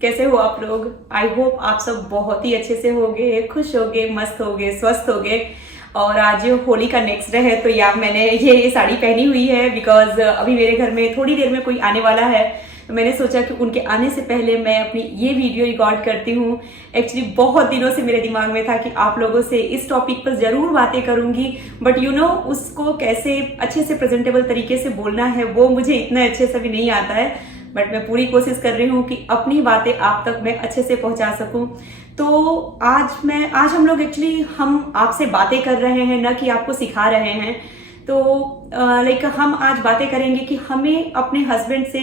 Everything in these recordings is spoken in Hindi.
कैसे हो आप लोग। आई होप आप सब बहुत ही अच्छे से होगे, खुश होगे, मस्त होगे, स्वस्थ होगे। और आज होली का नेक्स्ट डे है, तो यार मैंने ये साड़ी पहनी हुई है बिकॉज अभी मेरे घर में थोड़ी देर में कोई आने वाला है, तो मैंने सोचा कि उनके आने से पहले मैं अपनी ये वीडियो रिकॉर्ड करती हूँ। एक्चुअली बहुत दिनों से मेरे दिमाग में था कि आप लोगों से इस टॉपिक पर जरूर बातें करूंगी, बट उसको कैसे अच्छे से प्रेजेंटेबल तरीके से बोलना है वो मुझे इतना अच्छे से भी नहीं आता है। बट मैं पूरी कोशिश कर रही हूँ कि अपनी बातें आप तक मैं अच्छे से पहुंचा सकूं। तो आज हम लोग एक्चुअली हम आपसे बातें कर रहे हैं, ना कि आपको सिखा रहे हैं। तो हम आज बातें करेंगे कि हमें अपने हस्बैंड से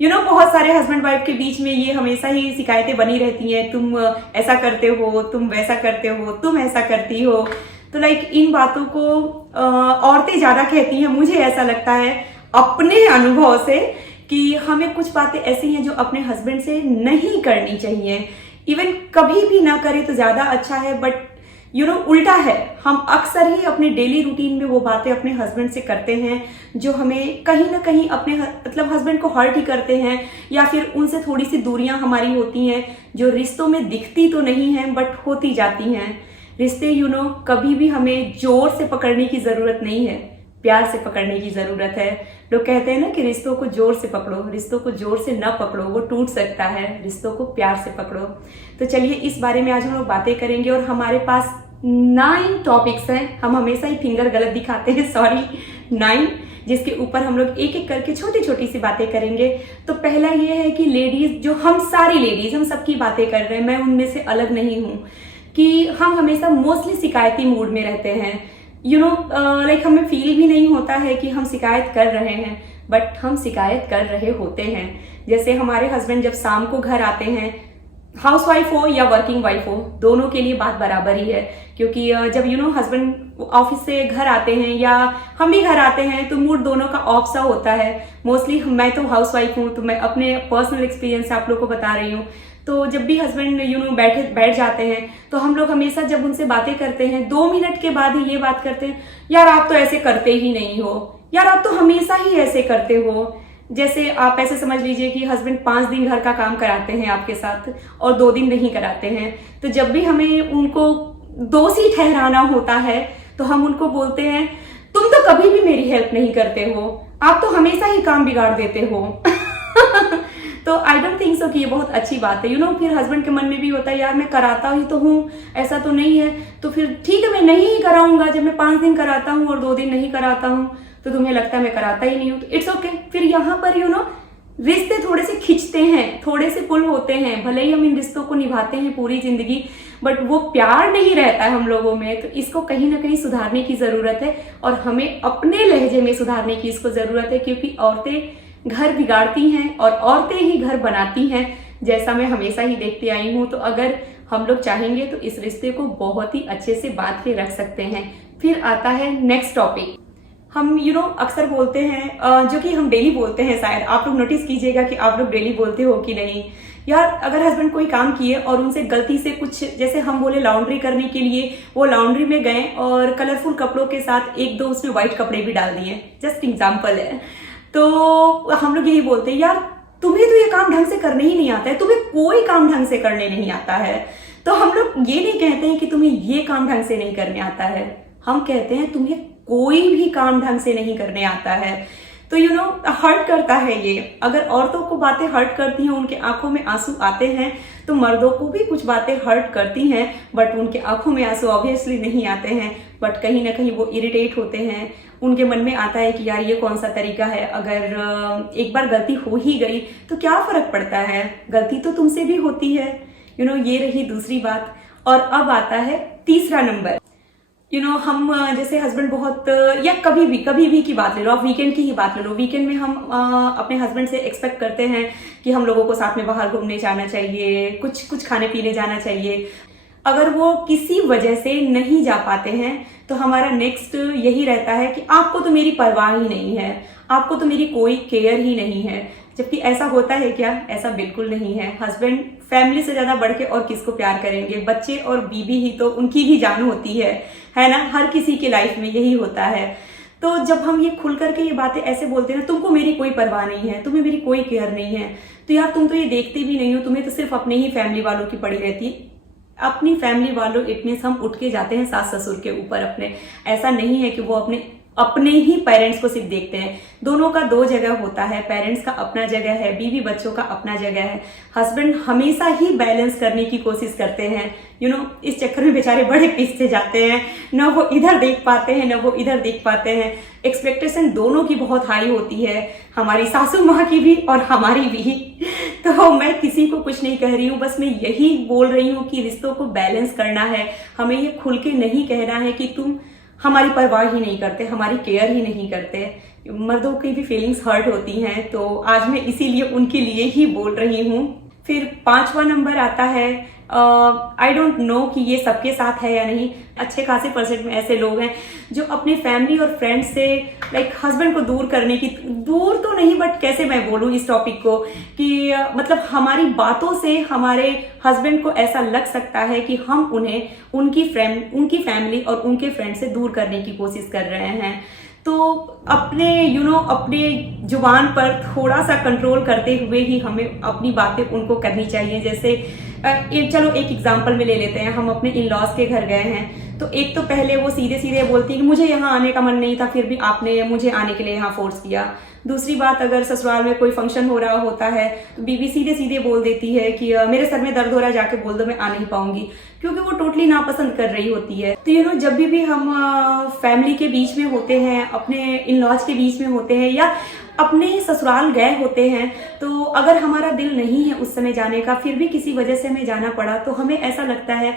बहुत सारे हस्बैंड वाइफ के बीच में ये हमेशा ही शिकायतें बनी रहती हैं, तुम ऐसा करते हो, तुम वैसा करते हो, तुम ऐसा करती हो। तो इन बातों को औरतें ज्यादा कहती हैं, मुझे ऐसा लगता है अपने अनुभव से, कि हमें कुछ बातें ऐसी हैं जो अपने हस्बैंड से नहीं करनी चाहिए। इवन कभी भी ना करे तो ज्यादा अच्छा है, बट उल्टा है, हम अक्सर ही अपने डेली रूटीन में वो बातें अपने हस्बैंड से करते हैं जो हमें कहीं ना कहीं अपने हस्बैंड को हर्ट ही करते हैं, या फिर उनसे थोड़ी सी दूरियां हमारी होती हैं जो रिश्तों में दिखती तो नहीं है बट होती जाती हैं। रिश्ते कभी भी हमें जोर से पकड़ने की जरूरत नहीं है, प्यार से पकड़ने की जरूरत है। लोग कहते हैं ना कि रिश्तों को जोर से पकड़ो, रिश्तों को जोर से न पकड़ो, वो टूट सकता है, रिश्तों को प्यार से पकड़ो। तो चलिए इस बारे में आज हम लोग बातें करेंगे, और हमारे पास 9 टॉपिक्स हैं। हम हमेशा ही फिंगर गलत दिखाते हैं, सॉरी, 9, जिसके ऊपर हम लोग एक एक करके छोटी छोटी सी बातें करेंगे। तो पहला ये है कि लेडीज, जो हम सारी लेडीज, हम सबकी बातें कर रहे हैं, मैं उनमें से अलग नहीं हूं, कि हम हमेशा मोस्टली शिकायती मूड में रहते हैं। हमें फील भी नहीं होता है कि हम शिकायत कर रहे हैं, बट हम शिकायत कर रहे होते हैं। जैसे हमारे हस्बैंड जब शाम को घर आते हैं, हाउसवाइफ हो या वर्किंग वाइफ हो, दोनों के लिए बात बराबर ही है। क्योंकि जब हस्बैंड ऑफिस से घर आते हैं या हम भी घर आते हैं, तो मूड दोनों का ऑफ सा होता है। मोस्टली मैं तो हाउसवाइफ हूँ, तो मैं अपने पर्सनल एक्सपीरियंस से आप लोग को बता रही हूँ। तो जब भी हस्बैंड बैठ जाते हैं, तो हम लोग हमेशा जब उनसे बातें करते हैं 2 मिनट के बाद ही ये बात करते हैं, यार आप तो ऐसे करते ही नहीं हो, यार आप तो हमेशा ही ऐसे करते हो। जैसे आप ऐसे समझ लीजिए कि हस्बैंड 5 दिन घर का काम कराते हैं आपके साथ और 2 दिन नहीं कराते हैं। तो जब भी हमें उनको दोषी ठहराना होता है, तो हम उनको बोलते हैं, तुम तो कभी भी मेरी हेल्प नहीं करते हो, आप तो हमेशा ही काम बिगाड़ देते हो। तो आई डोंट थिंक सो कि ये बहुत अच्छी बात है। फिर हस्बैंड के मन में भी होता है, यार मैं कराता ही तो हूँ, ऐसा तो नहीं है, तो फिर ठीक है मैं नहीं ही कराऊंगा। जब मैं 5 दिन कराता हूँ और 2 दिन नहीं कराता हूँ, तो तुम्हें लगता है मैं कराता ही नहीं हूँ, तो इट्स ओके। फिर यहाँ पर रिश्ते थोड़े से खिंचते हैं, थोड़े से पुल होते हैं। भले ही हम इन रिश्तों को निभाते हैं पूरी जिंदगी, बट वो प्यार नहीं रहता है हम लोगों में। तो इसको कहीं ना कहीं सुधारने की जरूरत है, और हमें अपने लहजे में सुधारने की इसको जरूरत है। क्योंकि औरतें घर बिगाड़ती हैं और औरतें ही घर बनाती हैं, जैसा मैं हमेशा ही देखती आई हूँ। तो अगर हम लोग चाहेंगे तो इस रिश्ते को बहुत ही अच्छे से बांध के रख सकते हैं। फिर आता है नेक्स्ट टॉपिक। हम अक्सर बोलते हैं, जो कि हम डेली बोलते हैं, शायद आप लोग नोटिस कीजिएगा कि आप लोग डेली बोलते हो कि नहीं। यार अगर हस्बैंड कोई काम किए और उनसे गलती से कुछ, जैसे हम बोले लॉन्ड्री करने के लिए, वो लॉन्ड्री में गए और कलरफुल कपड़ों के साथ 1-2 उसमें व्हाइट कपड़े भी डाल दिए, जस्ट एग्जाम्पल है। तो हम लोग यही बोलते हैं, यार तुम्हें तो ये काम ढंग से करने ही नहीं आता है, तुम्हें कोई काम ढंग से करने नहीं आता है। तो हम लोग ये नहीं कहते हैं कि तुम्हें ये काम ढंग से नहीं करने आता है, हम कहते हैं तुम्हें कोई भी काम ढंग से नहीं करने आता है। तो हर्ट करता है ये। अगर औरतों को बातें हर्ट करती हैं, उनके आंखों में आंसू आते हैं, तो मर्दों को भी कुछ बातें हर्ट करती हैं, बट उनके आंखों में आंसू ऑब्वियसली नहीं आते हैं, बट कहीं ना कहीं वो इरिटेट होते हैं। उनके मन में आता है कि यार ये कौन सा तरीका है, अगर एक बार गलती हो ही गई तो क्या फर्क पड़ता है, गलती तो तुमसे भी होती है। ये रही दूसरी बात। और अब आता है तीसरा नंबर। हम जैसे हस्बैंड बहुत, या कभी भी की बात ले लो, आप वीकेंड की ही बात ले लो। वीकेंड में हम अपने हस्बैंड से एक्सपेक्ट करते हैं कि हम लोगों को साथ में बाहर घूमने जाना चाहिए, कुछ खाने पीने जाना चाहिए। अगर वो किसी वजह से नहीं जा पाते हैं, तो हमारा नेक्स्ट यही रहता है कि आपको तो मेरी परवाह ही नहीं है, आपको तो मेरी कोई केयर ही नहीं है। जबकि ऐसा होता है क्या? ऐसा बिल्कुल नहीं है। हस्बैंड फैमिली से ज्यादा बढ़ के और किसको प्यार करेंगे? बच्चे और बीवी ही तो उनकी भी जान होती है ना। हर किसी की लाइफ में यही होता है। तो जब हम ये खुल करके ये बातें ऐसे बोलते हैं ना, तुमको मेरी कोई परवाह नहीं है, तुम्हें मेरी कोई केयर नहीं है, तो यार तुम तो ये देखते भी नहीं हो, तुम्हें तो सिर्फ अपने ही फैमिली वालों की पड़ी रहती है। अपनी फैमिली वालों इट मीन्स हम उठ के जाते हैं सास ससुर के ऊपर अपने, ऐसा नहीं है कि वो अपने ही पेरेंट्स को सिर्फ देखते हैं। दोनों का दो जगह होता है, पेरेंट्स का अपना जगह है, बीवी बच्चों का अपना जगह है। हस्बैंड हमेशा ही बैलेंस करने की कोशिश करते हैं, इस चक्कर में बेचारे बड़े पिसते जाते हैं, न वो इधर देख पाते हैं न वो इधर देख पाते हैं। एक्सपेक्टेशन दोनों की बहुत हाई होती है, हमारी सासू माँ की भी और हमारी भी। तो मैं किसी को कुछ नहीं कह रही हूँ, बस मैं यही बोल रही हूँ कि रिश्तों को बैलेंस करना है। हमें ये खुल के नहीं कहना है कि तुम हमारी परवाह ही नहीं करते, हमारी केयर ही नहीं करते। मर्दों की भी फीलिंग्स हर्ट होती हैं, तो आज मैं इसीलिए उनके लिए ही बोल रही हूँ। फिर 5वां नंबर आता है, आई डोंट नो कि ये सबके साथ है या नहीं, अच्छे खासे परसेंट में ऐसे लोग हैं जो अपने फैमिली और फ्रेंड्स से लाइक हस्बैंड को दूर करने की, दूर तो नहीं बट कैसे मैं बोलूँ इस टॉपिक को कि मतलब हमारी बातों से हमारे हस्बैंड को ऐसा लग सकता है कि हम उन्हें उनकी फैमिली और उनके फ्रेंड से दूर करने की कोशिश कर रहे हैं। तो अपने अपने जुबान पर थोड़ा सा कंट्रोल करते हुए ही हमें अपनी बातें उनको करनी चाहिए। जैसे चलो एक एग्जांपल में ले लेते हैं, हम अपने इन लॉज के घर गए हैं, तो एक तो पहले वो सीधे सीधे बोलती है कि मुझे यहाँ आने का मन नहीं था, फिर भी आपने मुझे आने के लिए यहाँ फोर्स किया। दूसरी बात, अगर ससुराल में कोई फंक्शन हो रहा होता है तो बीवी सीधे सीधे बोल देती है कि मेरे सर में दर्द हो रहा है, जाके बोल दो मैं आ नहीं पाऊंगी, क्योंकि वो टोटली नापसंद कर रही होती है। तो जब भी हम फैमिली के बीच में होते हैं, अपने इन लॉज के बीच में होते हैं या अपने ससुराल गए होते हैं, तो अगर हमारा दिल नहीं है उस समय जाने का, फिर भी किसी वजह से हमें जाना पड़ा, तो हमें ऐसा लगता है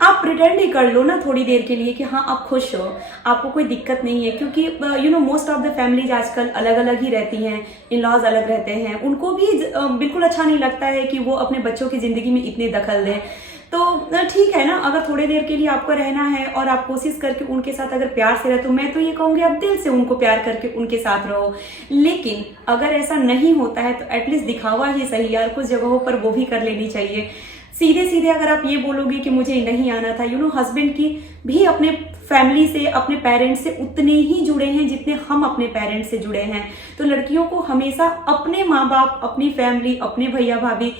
आप प्रिटेंड ही कर लो ना थोड़ी देर के लिए कि हाँ आप खुश हो, आपको कोई दिक्कत नहीं है। क्योंकि मोस्ट ऑफ द फैमिलीज आजकल अलग अलग ही रहती हैं, इन लॉज अलग रहते हैं, उनको भी बिल्कुल अच्छा नहीं लगता है कि वो अपने बच्चों की जिंदगी में इतने दखल दें। तो ठीक है ना, अगर थोड़ी देर के लिए आपको रहना है और आप कोशिश करके उनके साथ अगर प्यार से रहे, तो मैं तो ये कहूंगी आप दिल से उनको प्यार करके उनके साथ रहो। लेकिन अगर ऐसा नहीं होता है तो एटलीस्ट दिखावा ही सही यार, कुछ जगहों पर वो भी कर लेनी चाहिए। सीधे सीधे अगर आप ये बोलोगे कि मुझे नहीं आना था, हस्बैंड की भी अपने फैमिली से, अपने पेरेंट्स से उतने ही जुड़े हैं जितने हम अपने पेरेंट्स से जुड़े हैं। तो लड़कियों को हमेशा अपने माँ बाप, अपनी फैमिली, अपने भैया भाभी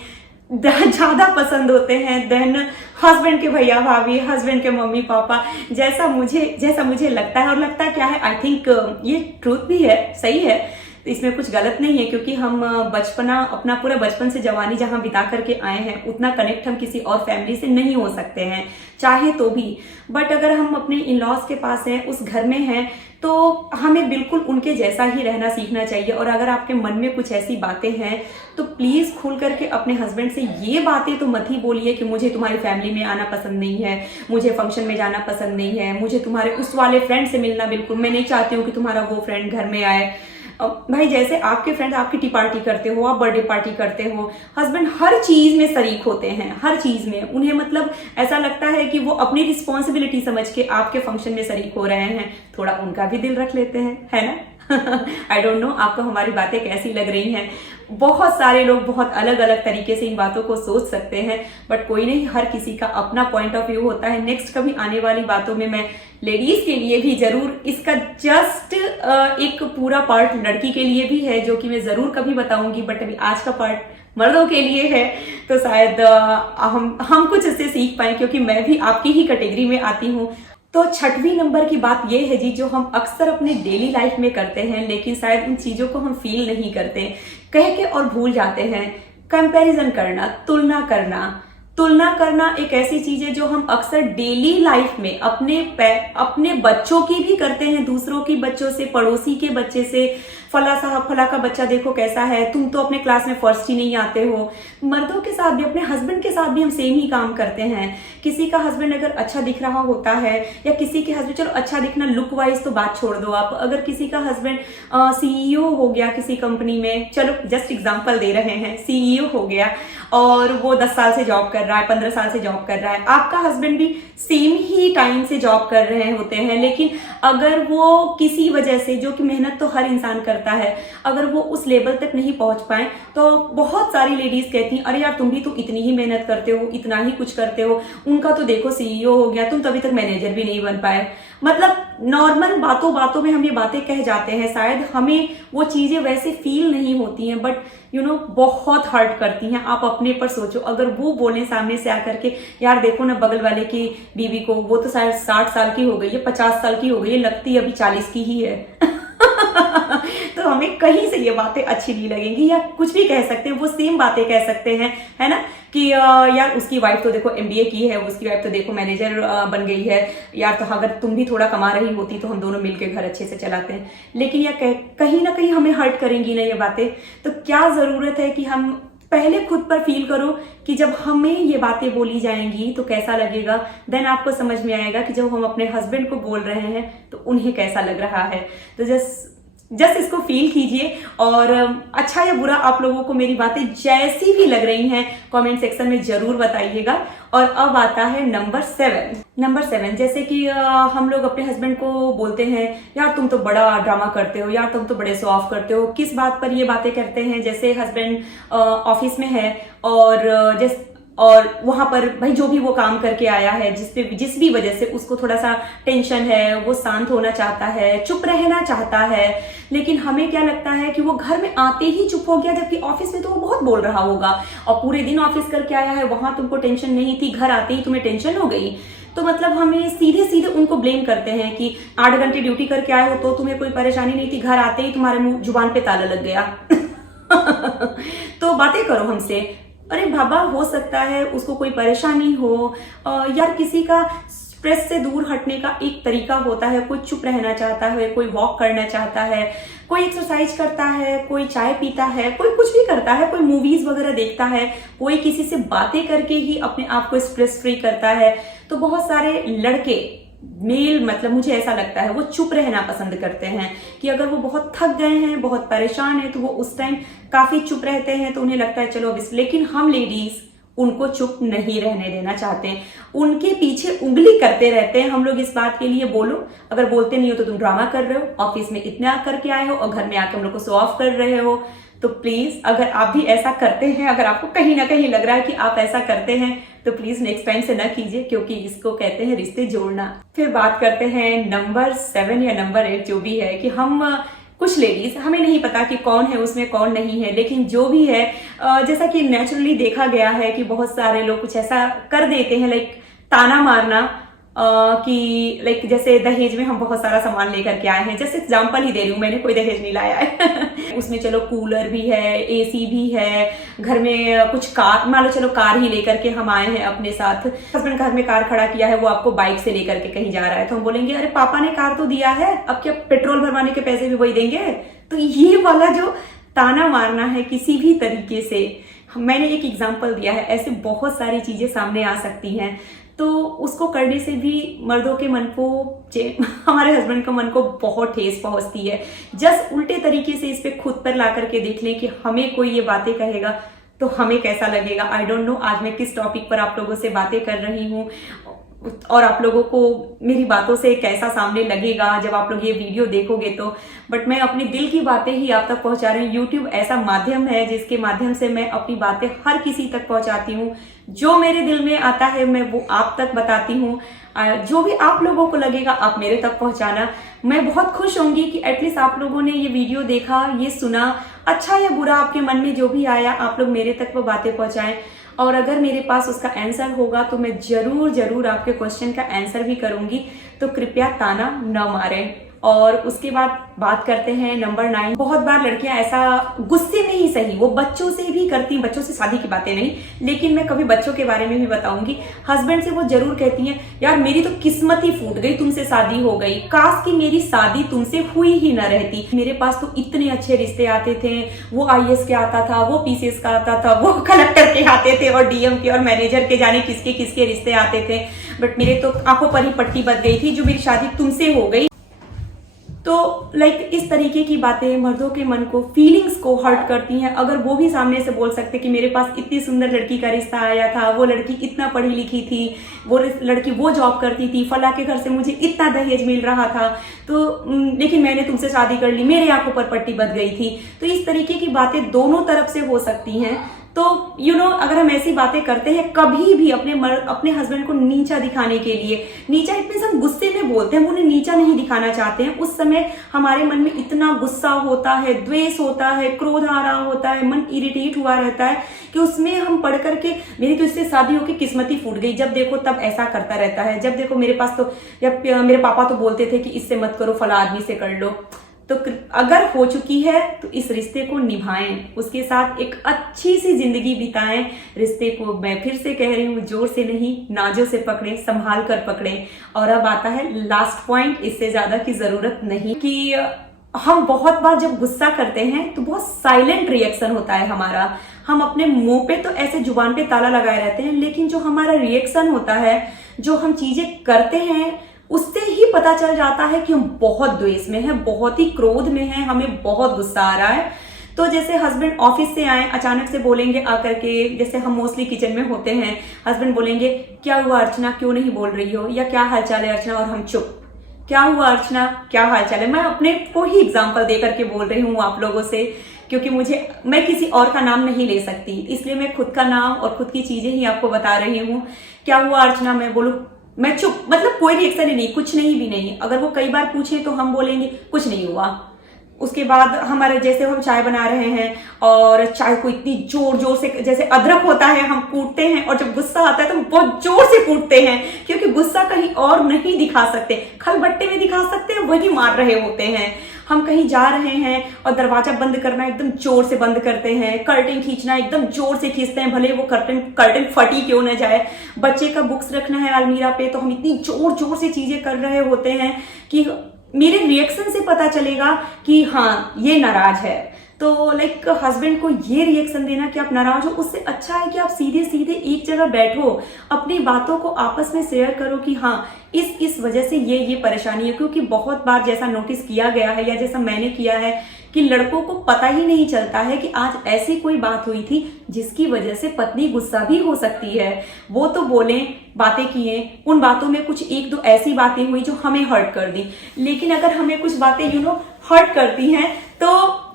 ज्यादा पसंद होते हैं देन हस्बैंड के भैया भाभी, हस्बैंड के मम्मी पापा, जैसा मुझे लगता है। और लगता क्या है, आई थिंक ये ट्रूथ भी है, सही है, इसमें कुछ गलत नहीं है, क्योंकि हम अपना पूरा बचपन से जवानी जहां बिता करके आए हैं, उतना कनेक्ट हम किसी और फैमिली से नहीं हो सकते हैं चाहे तो भी। बट अगर हम अपने इन लॉज के पास हैं, उस घर में हैं, तो हमें बिल्कुल उनके जैसा ही रहना सीखना चाहिए। और अगर आपके मन में कुछ ऐसी बातें हैं तो प्लीज खुल करके अपने हस्बैंड से ये बातें तो मत ही बोलिए कि मुझे तुम्हारी फैमिली में आना पसंद नहीं है, मुझे फंक्शन में जाना पसंद नहीं है, मुझे तुम्हारे उस वाले फ्रेंड से मिलना बिल्कुल, मैं नहीं चाहती हूँ कि तुम्हारा वो फ्रेंड घर में आए। भाई जैसे आपके फ्रेंड आपकी टी पार्टी करते हो, आप बर्थडे पार्टी करते हो, हस्बैंड हर चीज में शरीक होते हैं, हर चीज में उन्हें मतलब ऐसा लगता है कि वो अपनी रिस्पॉन्सिबिलिटी समझ के आपके फंक्शन में शरीक हो रहे हैं, थोड़ा उनका भी दिल रख लेते हैं, है ना। आई डोंट नो आपको हमारी बातें कैसी लग रही हैं। बहुत सारे लोग बहुत अलग अलग तरीके से इन बातों को सोच सकते हैं, बट कोई नहीं, हर किसी का अपना पॉइंट ऑफ व्यू होता है। नेक्स्ट कभी आने वाली बातों में मैं लेडीज के लिए भी जरूर इसका जस्ट एक पूरा पार्ट लड़की के लिए भी है जो कि मैं जरूर कभी बताऊंगी, बट अभी आज का पार्ट मर्दों के लिए है, तो शायद हम कुछ इससे सीख पाए, क्योंकि मैं भी आपकी ही कैटेगरी में आती हूँ। तो 6वीं नंबर की बात यह है जी, जो हम अक्सर अपने डेली लाइफ में करते हैं, लेकिन शायद उन चीजों को हम फील नहीं करते, कह के और भूल जाते हैं। कंपैरिजन करना, तुलना करना एक ऐसी चीज है जो हम अक्सर डेली लाइफ में अपने बच्चों की भी करते हैं, दूसरों की बच्चों से, पड़ोसी के बच्चे से, फला साहब फला का बच्चा देखो कैसा है, तुम तो अपने क्लास में फर्स्ट ही नहीं आते हो। मर्दों के साथ भी, अपने हस्बैंड के साथ भी हम सेम ही काम करते हैं। किसी का हस्बैंड अगर अच्छा दिख रहा होता है, या किसी के हस्बैंड, चलो अच्छा दिखना लुक वाइज तो बात छोड़ दो आप, अगर किसी का हस्बैंड सीईओ हो गया किसी कंपनी में, चलो जस्ट एग्जांपल दे रहे हैं, सीईओ हो गया और वो 10 साल से जॉब कर रहा है, 15 साल से जॉब कर रहा है, आपका हस्बैंड भी सेम ही टाइम से जॉब कर रहे होते हैं, लेकिन अगर वो किसी वजह से, जो कि मेहनत तो हर इंसान करता करता है, अगर वो उस लेवल तक नहीं पहुंच पाए तो बहुत सारी लेडीज कहती हैं अरे यार तुम भी तो इतनी ही मेहनत करते हो, इतना ही कुछ करते हो, उनका तो देखो सीईओ हो गया, तुम तो अभी तक मैनेजर भी नहीं बन पाए। मतलब नॉर्मल बातों बातों में हम ये बातें कह जाते हैं, शायद हमें वो चीजें वैसे फील नहीं होती हैं, बट बहुत हर्ट करती हैं। आप अपने पर सोचो, अगर वो बोले सामने से आकर के यार देखो ना बगल वाले की बीवी को, वो तो शायद 60 साल की हो गई है, 50 साल की हो गई है, लगती अभी 40 की ही है तो हमें कहीं से ये बातें अच्छी नहीं लगेंगी, या कुछ भी कह सकते हैं, वो सेम बातें कह सकते हैं, है ना, कि यार उसकी वाइफ तो देखो एमबीए की है, उसकी वाइफ तो देखो मैनेजर बन गई है, यार तो अगर तुम भी थोड़ा कमा रही होती तो हम दोनों मिलकर घर अच्छे से चलाते हैं। लेकिन या कहीं ना कहीं हमें हर्ट करेंगी ना ये बातें। तो क्या जरूरत है कि हम पहले खुद पर फील करो कि जब हमें ये बातें बोली जाएंगी तो कैसा लगेगा, देन आपको समझ में आएगा कि जब हम अपने हस्बैंड को बोल रहे हैं तो उन्हें कैसा लग रहा है। तो जस्ट इसको फील कीजिए, और अच्छा या बुरा आप लोगों को मेरी बातें जैसी भी लग रही हैं कमेंट सेक्शन में जरूर बताइएगा। और अब आता है नंबर 7। जैसे कि हम लोग अपने हस्बैंड को बोलते हैं यार तुम तो बड़ा ड्रामा करते हो, यार तुम तो बड़े शो ऑफ करते हो। किस बात पर ये बातें करते हैं, जैसे हस्बैंड ऑफिस में है और वहां पर भाई जो भी वो काम करके आया है, जिस भी वजह से उसको थोड़ा सा टेंशन है, वो शांत होना चाहता है, चुप रहना चाहता है, लेकिन हमें क्या लगता है कि वो घर में आते ही चुप हो गया, जबकि ऑफिस में तो वो बहुत बोल रहा होगा और पूरे दिन ऑफिस करके आया है, वहां तुमको टेंशन नहीं थी, घर आते ही तुम्हें टेंशन हो गई। तो मतलब हमें सीधे सीधे उनको ब्लेम करते हैं कि 8 घंटे ड्यूटी करके आए हो तो तुम्हें कोई परेशानी नहीं थी, घर आते ही तुम्हारे मुंह जुबान पे ताला लग गया तो बातें करो हमसे। अरे बाबा, हो सकता है उसको कोई परेशानी हो, यार किसी का स्ट्रेस से दूर हटने का एक तरीका होता है, कोई चुप रहना चाहता है, कोई वॉक करना चाहता है, कोई एक्सरसाइज करता है, कोई चाय पीता है, कोई कुछ भी करता है, कोई मूवीज वगैरह देखता है, कोई किसी से बातें करके ही अपने आप को स्ट्रेस फ्री करता है। तो बहुत सारे लड़के मेल, मतलब मुझे ऐसा लगता है वो चुप रहना पसंद करते हैं कि अगर वो बहुत थक गए हैं, बहुत परेशान है, तो वो उस टाइम काफी चुप रहते हैं, तो उन्हें लगता है चलो अब लेकिन हम लेडीज उनको चुप नहीं रहने देना चाहते, उनके पीछे उंगली करते रहते हैं। हम लोग इस बात के लिए बोलो, अगर बोलते नहीं हो तो तुम ड्रामा कर रहे हो, ऑफिस में इतना करके आए हो और घर में आके हम लोग को शो ऑफ कर रहे हो। तो प्लीज अगर आप भी ऐसा करते हैं, अगर आपको कहीं ना कहीं लग रहा है कि आप ऐसा करते हैं, तो प्लीज नेक्स्ट टाइम से ना कीजिए, क्योंकि इसको कहते हैं रिश्ते जोड़ना। फिर बात करते हैं नंबर 7 या नंबर 8 जो भी है, कि हम कुछ लेडीज, हमें नहीं पता कि कौन है उसमें कौन नहीं है, लेकिन जो भी है जैसा कि नेचुरली देखा गया है कि बहुत सारे लोग कुछ ऐसा कर देते हैं, लाइक ताना मारना, कि लाइक जैसे दहेज में हम बहुत सारा सामान लेकर के आए हैं, जैसे एग्जांपल ही दे रही हूँ, मैंने कोई दहेज नहीं लाया है उसमें चलो कूलर भी है, एसी भी है, घर में कुछ कार, मान लो चलो कार ही लेकर के हम आए हैं अपने साथ, हस्बैंड घर में कार खड़ा किया है, वो आपको बाइक से लेकर के कहीं जा रहा है, तो हम बोलेंगे अरे पापा ने कार तो दिया है, अब क्या पेट्रोल भरवाने के पैसे भी वही देंगे। तो ये वाला जो ताना मारना है किसी भी तरीके से, मैंने एक एग्जाम्पल दिया है, ऐसे बहुत सारी चीजें सामने आ सकती हैं। तो उसको करने से भी मर्दों के मन को, हमारे हस्बैंड का मन को बहुत ठेस पहुंचती है। जस्ट उल्टे तरीके से इस पे खुद पर ला करके देख लें कि हमें कोई ये बातें कहेगा तो हमें कैसा लगेगा। आई डोंट नो आज मैं किस टॉपिक पर आप लोगों से बातें कर रही हूँ और आप लोगों को मेरी बातों से कैसा सामने लगेगा जब आप लोग ये वीडियो देखोगे तो, बट मैं अपने दिल की बातें ही आप तक पहुंचा रही हूँ। यूट्यूब ऐसा माध्यम है जिसके माध्यम से मैं अपनी बातें हर किसी तक पहुंचाती हूँ। जो मेरे दिल में आता है मैं वो आप तक बताती हूँ। जो भी आप लोगों को लगेगा आप मेरे तक पहुंचाना। मैं बहुत खुश होंगी कि एटलीस्ट आप लोगों ने ये वीडियो देखा, ये सुना, अच्छा या बुरा आपके मन में जो भी आया आप लोग मेरे तक वो बातें पहुंचाएं। और अगर मेरे पास उसका आंसर होगा तो मैं जरूर आपके क्वेश्चन का आंसर भी करूंगी। तो कृपया ताना न मारें। और उसके बाद बात करते हैं नंबर 9। बहुत बार लड़कियां ऐसा गुस्से में ही सही, वो बच्चों से भी करती हैं, बच्चों से शादी की बातें नहीं, लेकिन मैं कभी बच्चों के बारे में भी बताऊंगी। हस्बैंड से वो जरूर कहती हैं यार मेरी तो किस्मत ही फूट गई, तुमसे शादी हो गई, काश कि मेरी शादी तुमसे हुई ही ना रहती। मेरे पास तो इतने अच्छे रिश्ते आते थे, वो IAS के आता था, वो PCS का आता था, वो कलेक्टर के आते थे और DM के और मैनेजर के, जाने किसके किसके रिश्ते आते थे, बट मेरे तो आंखों पर ही पट्टी बच गई थी जो मेरी शादी तुमसे हो गई। तो तो लाइक इस तरीके की बातें मर्दों के मन को, फीलिंग्स को हर्ट करती हैं। अगर वो भी सामने से बोल सकते कि मेरे पास इतनी सुंदर लड़की का रिश्ता आया था, वो लड़की इतना पढ़ी लिखी थी, वो लड़की वो जॉब करती थी, फला के घर से मुझे इतना दहेज मिल रहा था, तो लेकिन मैंने तुमसे शादी कर ली, मेरे आंखों पर पट्टी बंध गई थी। तो इस तरीके की बातें दोनों तरफ से हो सकती हैं। तो अगर हम ऐसी बातें करते हैं कभी भी अपने हस्बैंड को नीचा दिखाने के लिए, नीचा इतने सब गुस्से में बोलते हैं, हम उन्हें नीचा नहीं दिखाना चाहते हैं, उस समय हमारे मन में इतना गुस्सा होता है, द्वेष होता है, क्रोध आ रहा होता है, मन इरिटेट हुआ रहता है कि उसमें हम पढ़ करके मेरी तो इससे शादी होकर किस्मत ही फूट गई, जब देखो तब ऐसा करता रहता है, जब देखो मेरे पास तो, जब मेरे पापा तो बोलते थे कि इससे मत करो, फला आदमी से कर लो। तो अगर हो चुकी है तो इस रिश्ते को निभाएं, उसके साथ एक अच्छी सी जिंदगी बिताएं। रिश्ते को मैं फिर से कह रही हूँ, जोर से नहीं, नाजों से पकड़ें, संभाल कर पकड़ें। और अब आता है लास्ट पॉइंट, इससे ज्यादा की जरूरत नहीं, कि हम बहुत बार जब गुस्सा करते हैं तो बहुत साइलेंट रिएक्शन होता है हमारा। हम अपने मुंह पे तो ऐसे जुबान पे ताला लगाए रहते हैं, लेकिन जो हमारा रिएक्शन होता है, जो हम चीजें करते हैं, उससे ही पता चल जाता है कि हम बहुत द्वेष में हैं, बहुत ही क्रोध में हैं, हमें बहुत गुस्सा आ रहा है। तो जैसे हस्बैंड ऑफिस से आए, अचानक से बोलेंगे आकर के, जैसे हम मोस्टली किचन में होते हैं, हस्बैंड बोलेंगे क्या हुआ अर्चना, क्यों नहीं बोल रही हो, या क्या हालचाल है अर्चना, और हम चुप। क्या हुआ अर्चना, क्या हालचाल है। मैं अपने को ही एग्जाम्पल दे करके बोल रही हूँ आप लोगों से, क्योंकि मैं किसी और का नाम नहीं ले सकती, इसलिए मैं खुद का नाम और खुद की चीजें ही आपको बता रही हूँ। क्या हुआ अर्चना, मैं बोलूं, मैं चुप, मतलब कोई रिएक्शन ही नहीं, कुछ नहीं भी नहीं। अगर वो कई बार पूछे तो हम बोलेंगे कुछ नहीं हुआ। उसके बाद हमारे, जैसे हम चाय बना रहे हैं और चाय को इतनी जोर जोर से, जैसे अदरक होता है, हम कूटते हैं, और जब गुस्सा आता है तो हम बहुत जोर से कूटते हैं, क्योंकि गुस्सा कहीं और नहीं दिखा सकते, खलबट्टे में दिखा सकते हैं, वही मार रहे होते हैं। हम कहीं जा रहे हैं और दरवाजा बंद करना एकदम जोर से बंद करते हैं, कर्टेन खींचना एकदम जोर से खींचते हैं, भले वो कर्टेन फटी क्यों न जाए। बच्चे का बुक्स रखना है अलमीरा पे, तो हम इतनी जोर जोर से चीजें कर रहे होते हैं कि मेरे रिएक्शन से पता चलेगा कि हाँ ये नाराज है। तो लाइक हस्बैंड को ये रिएक्शन देना कि आप नाराज हो, उससे अच्छा है कि आप सीधे सीधे एक जगह बैठो, अपनी बातों को आपस में शेयर करो कि हाँ इस वजह से ये परेशानी है। क्योंकि बहुत बार जैसा नोटिस किया गया है, या जैसा मैंने किया है, कि लड़कों को पता ही नहीं चलता है कि आज ऐसी कोई बात हुई थी जिसकी वजह से पत्नी गुस्सा भी हो सकती है। वो तो बोले, बातें किए, उन बातों में कुछ एक दो ऐसी बातें हुई जो हमें हर्ट कर दी, लेकिन अगर हमें कुछ बातें हर्ट करती हैं तो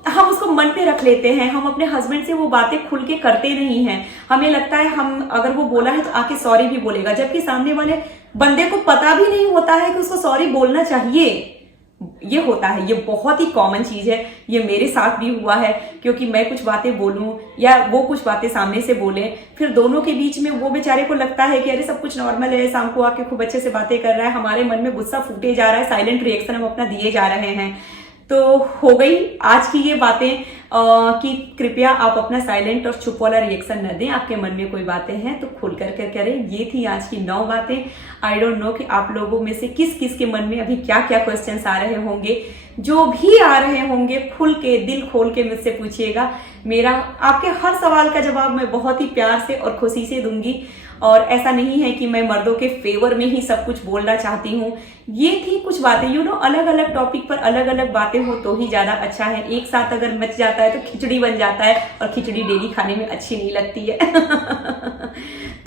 हम उसको मन पे रख लेते हैं, हम अपने हस्बैंड से वो बातें खुल के करते नहीं हैं। हमें लगता है हम, अगर वो बोला है तो आके सॉरी भी बोलेगा, जबकि सामने वाले बंदे को पता भी नहीं होता है कि उसको सॉरी बोलना चाहिए। ये होता है, ये बहुत ही कॉमन चीज है, ये मेरे साथ भी हुआ है। क्योंकि मैं कुछ बातें बोलूं या वो कुछ बातें सामने से बोले, फिर दोनों के बीच में वो बेचारे को लगता है कि अरे सब कुछ नॉर्मल है, शाम को आके खूब अच्छे से बातें कर रहा है, हमारे मन में गुस्सा फूटे जा रहा है, साइलेंट रिएक्शन हम अपना दिए जा रहे हैं। तो हो गई आज की ये बातें कि कृपया आप अपना साइलेंट और चुप वाला रिएक्शन न दें। आपके मन में कोई बातें हैं तो खुल कर करें। ये थी आज की 9 बातें। आई डोंट नो कि आप लोगों में से किस किस के मन में अभी क्या क्या क्वेश्चंस आ रहे होंगे। जो भी आ रहे होंगे खुल के, दिल खोल के मुझसे पूछिएगा। मेरा आपके हर सवाल का जवाब मैं बहुत ही प्यार से और खुशी से दूंगी। और ऐसा नहीं है कि मैं मर्दों के फेवर में ही सब कुछ बोलना चाहती हूँ। ये थी कुछ बातें, अलग अलग टॉपिक पर अलग अलग बातें हो तो ही ज्यादा अच्छा है। एक साथ अगर मच जाता है तो खिचड़ी बन जाता है, और खिचड़ी डेली खाने में अच्छी नहीं लगती है।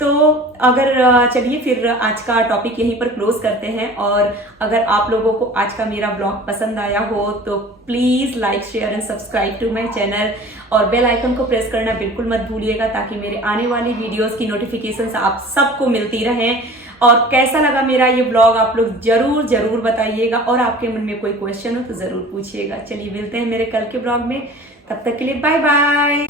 तो अगर चलिए फिर आज का टॉपिक यहीं पर क्लोज करते हैं। और अगर आप लोगों को आज का मेरा ब्लॉग पसंद आया हो तो please like, share and subscribe to my channel, और बेल आइकन को प्रेस करना बिल्कुल मत भूलिएगा, ताकि मेरे आने वाली वीडियोस की नोटिफिकेशंस आप सबको मिलती रहें। और कैसा लगा मेरा ये ब्लॉग आप लोग जरूर जरूर बताइएगा, और आपके मन में कोई क्वेश्चन हो तो जरूर पूछिएगा। चलिए मिलते हैं मेरे कल के ब्लॉग में, तब तक के लिए बाय बाय।